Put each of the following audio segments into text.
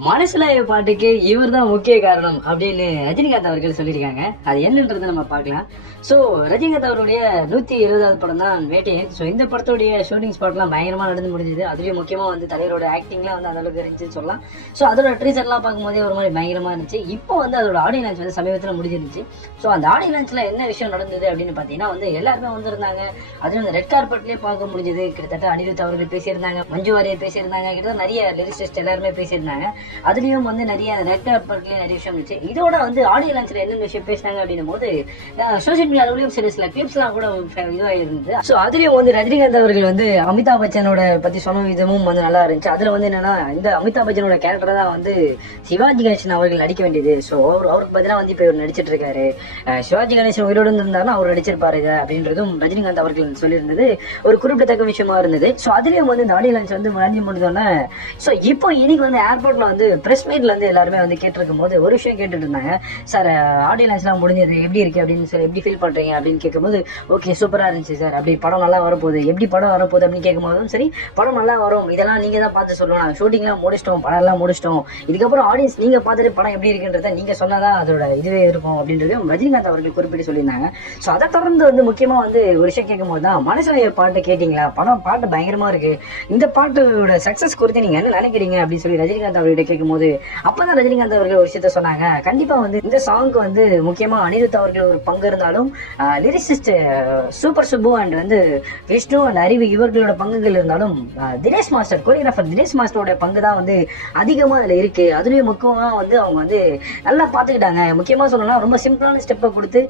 மனசுலாய பாட்டுக்கு இவர் தான் முக்கிய காரணம் அப்படின்னு ரஜினிகாந்த் அவர்கள் சொல்லியிருக்காங்க. அது என்னன்றதை நம்ம பார்க்கலாம். ஸோ ரஜினிகாந்த் அவருடைய நூற்றி இருபதாவது படம் தான் வேட்டையன் ஸோ இந்த படத்துடைய ஷூட்டிங் ஸ்பாட்லாம் பயங்கரமாக நடந்து முடிஞ்சது. அதுலேயும் முக்கியமாக வந்து தலைவரோட ஆக்டிங்லாம் வந்து அந்த அளவுக்கு இருந்துச்சுன்னு சொல்லலாம். ஸோ அதோட ட்ரீசர்லாம் பார்க்கும்போதே ஒரு மாதிரி பயங்கரமாக இருந்துச்சு. இப்போ வந்து அதோட ஆடியோ லான்ச் வந்து சமீபத்தில் முடிஞ்சிருந்துச்சு ஸோ அந்த ஆடியோ என்ன விஷயம் நடந்தது அப்படின்னு பார்த்தீங்கன்னா வந்து எல்லாருமே வந்திருந்தாங்க. அதுவும் அந்த ரெட் கார்பெட்லேயே பார்க்க முடிஞ்சது. கிட்டத்தட்ட அனிருத் அவர்கள் பேசியிருந்தாங்க மஞ்சு வாரியர் பேசியிருந்தாங்க. கிட்டத்தட்ட நிறைய லிரிசிஸ்ட் எல்லாருமே பேசியிருந்தாங்க. அதுலயும் வந்து நிறைய ரெட் கார்பெட்லயே நிறைய விஷயம் இருந்துச்சு இதோட வந்து ஆடியோ லான்ச்சில் என்னென்ன விஷயம் பேசினாங்க அப்படின்னும் போது சோசியல் மீடியாவிலையும் சில சில கிளிப்ஸ்லாம் கூட இதுவாக இருந்தது. ஸோ அதுலயும் வந்து ரஜினிகாந்த் அவர்கள் வந்து அமிதாப் பச்சனோட பத்தி சொன்ன விதமும் வந்து நல்லா இருந்துச்சு. அதுல வந்து என்னன்னா இந்த அமிதாப் பச்சனோட கேரக்டர் தான் வந்து சிவாஜி கணேசன் அவர்கள் நடிக்க வேண்டியது. ஸோ அவர் அவருக்கு பதிலாக வந்து இப்போ இவர் நடிச்சிட்டு இருக்காரு. சிவாஜி கணேசன் உயிரோடு இருந்திருந்தாருன்னா அவர் நடிச்சிருப்பாரு இதை அப்படின்றதும் ரஜினிகாந்த் அவர்கள் சொல்லியிருந்தது. ஒரு குறிப்பிடத்தக்க விஷயமா இருந்தது. ஸோ அதுலயும் வந்து இந்த ஆடியோ லான்ச் வந்து முடிஞ்சு முடிஞ்சோடனே ஸோ இப்போ இன்னைக்கு வந்து ஏர்போர்ட்டில் வந்து ப்ரெஸ் மீட்லேருந்து எல்லாருமே வந்து கேட்டிருக்கும் போது ஒரு விஷயம் கேட்டுட்டு இருந்தாங்க. சார் ஆடியன்ஸ்லாம் முடிஞ்சது. எப்படி இருக்கு அப்படின்னு சார் எப்படி ஃபீல் பண்ணுறீங்க அப்படின்னு கேட்கும்போது ஓகே சூப்பராக இருந்துச்சு சார். அப்படி படம் நல்லா வரப்போகுது. எப்படி படம் வரப்போகுது? அப்படின்னு கேட்கும்போதும் சரி படம் நல்லா வரும். இதெல்லாம் நீங்கள் தான் பார்த்து சொல்லணும். நாங்கள் ஷூட்டிங்லாம் முடிச்சிட்டோம். படம் எல்லாம் முடிச்சிட்டோம். இதுக்கப்புறம் ஆடியன்ஸ் நீங்கள் பார்த்துட்டு படம் எப்படி இருக்குன்றத நீங்கள் சொன்னாதான் அதோட இதுவே இருக்கும். அப்படின்றது ரஜினிகாந்த் அவர்கள் குறிப்பிட்டு சொல்லியிருந்தாங்க. ஸோ அதை தொடர்ந்து வந்து முக்கியமாக வந்து ஒரு விஷயம் கேட்கும்போது தான் மனசுல பாட்டு கேட்டிங்களா? படம் பாட்டு பயங்கரமாக இருக்குது இந்த பாட்டோட சக்ஸஸ் குறித்து நீங்கள் என்ன நினைக்கிறீங்க? அப்படின்னு சொல்லி ரஜினிகாந்த் அவர்கிட்ட கேட்கும்போது அப்பதான் ரஜினிகாந்த் அவர்கள் ஒரு விஷயத்த சொன்னாங்க. கண்டிப்பா வந்து இந்த சாங்க்கு வந்து முக்கியமா அனிருத் அவர்கள் ஒரு பங்கு இருந்தாலும் லிரிசிஸ்ட் சூப்பர் சுப்பு அண்ட் வந்து விஷ்ணு அண்ட் அறிவு இவர்களோட பங்குகள் இருந்தாலும் தினேஷ் மாஸ்டர் கோரியோகிராஃபர் தினேஷ் மாஸ்டரோட பங்கு தான் வந்து அதிகமா அதுல இருக்கு. அதுலயும் முக்கியமா வந்து அவங்க வந்து நல்லா பாத்துக்கிட்டாங்க. முக்கியமா சொல்லணும்னா ரொம்ப சிம்பிளான ஸ்டெப்பை கொடுத்து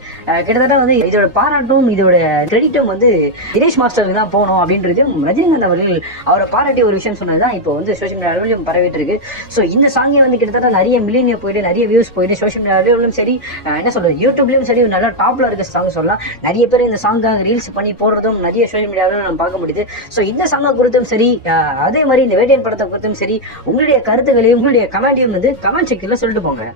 கிட்டத்தட்ட வந்து இதோட பாராட்டும் இதோட கிரெடிட்டும் வந்து தினேஷ் மாஸ்டருக்கு தான் போகணும் அப்படின்றது ரஜினிகாந்த் அவர்கள் அவரை பாராட்டி ஒரு விஷயம் சொன்னதுதான் இப்போ வந்து சோஷியல் மீடியாவிலும் பரவிட்டு இருக்கு. ஸோ ஸோ இந்த சாங்கே வந்து கிட்டத்தட்ட நிறைய மில்லியனிய போயிட்டு நிறைய வியூஸ் போயிட்டு சோஷியல் மீடியாவிலும் சரி என்ன சொல்றது யூடியூப்லையும் சரி நல்லா டாப்ல இருக்க சாங் சொல்லலாம். நிறைய பேர் இந்த சாங்காக ரீல்ஸ் பண்ணி போடுறதும் நிறைய சோஷியல் மீடியாவிலும் நம்ம பார்க்க முடியுது. ஸோ இந்த சாங்கை குறித்தும் சரி அதே மாதிரி இந்த வேட்டையன் படத்தை குறித்தும் சரி உங்களுடைய கருத்துக்களையும் உங்களுடைய கமெண்டையும் வந்து கமெண்ட் செக்கில் சொல்லிட்டு போங்க.